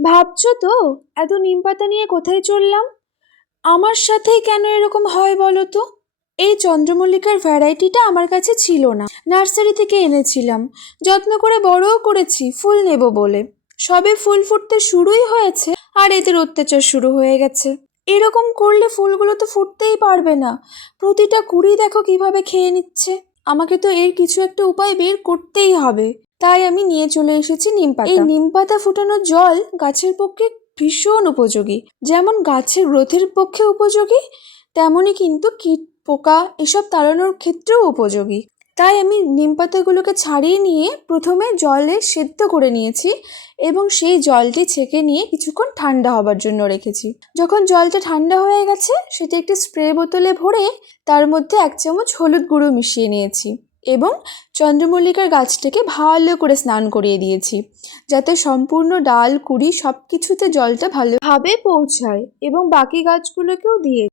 ভাবছ তো, এত নিম পাতা নিয়ে কোথায় চললাম? আমার সাথেই কেন এরকম হয় বলো তো? এই চন্দ্রমল্লিকার ভ্যারাইটিটা আমার কাছে ছিল না। নার্সারি থেকে এনেছিলাম। যত্ন করে বড়ও করেছি, ফুল নেব বলে। সবে ফুল ফুটতে শুরুই হয়েছে আর এদের অত্যাচার শুরু হয়ে গেছে। এরকম করলে ফুলগুলো তো ফুটতেই পারবে না। প্রতিটা কুড়ি দেখো কীভাবে খেয়ে নিচ্ছে। আমাকে তো এর কিছু একটা উপায় বের করতেই হবে। তাই আমি নিয়ে চলে এসেছি নিম পাতা। এই নিম পাতা ফুটানোর জল গাছের পক্ষে ভীষণ উপযোগী। যেমন গাছের গ্রোথের পক্ষে উপযোগী, তেমনই কিন্তু কীট, পোকা এসব তাড়ানোর ক্ষেত্রেও উপযোগী। তাই আমি নিম পাতাগুলোকে ছাড়িয়ে নিয়ে প্রথমে জলে সেদ্ধ করে নিয়েছি এবং সেই জলটি ছেঁকে নিয়ে কিছুক্ষণ ঠান্ডা হবার জন্য রেখেছি। যখন জলটা ঠান্ডা হয়ে গেছে, সেটি একটি স্প্রে বোতলে ভরে তার মধ্যে এক চামচ হলুদ গুঁড়ো মিশিয়ে নিয়েছি। এবং চন্দ্রমল্লিকার গাছটাকে ভালো করে স্নান করিয়ে দিয়েছি, যাতে সম্পূর্ণ ডাল, কুড়ি সব কিছুতে জলটা ভালোভাবে পৌঁছায় এবং বাকি গাছগুলোকেও দিয়ে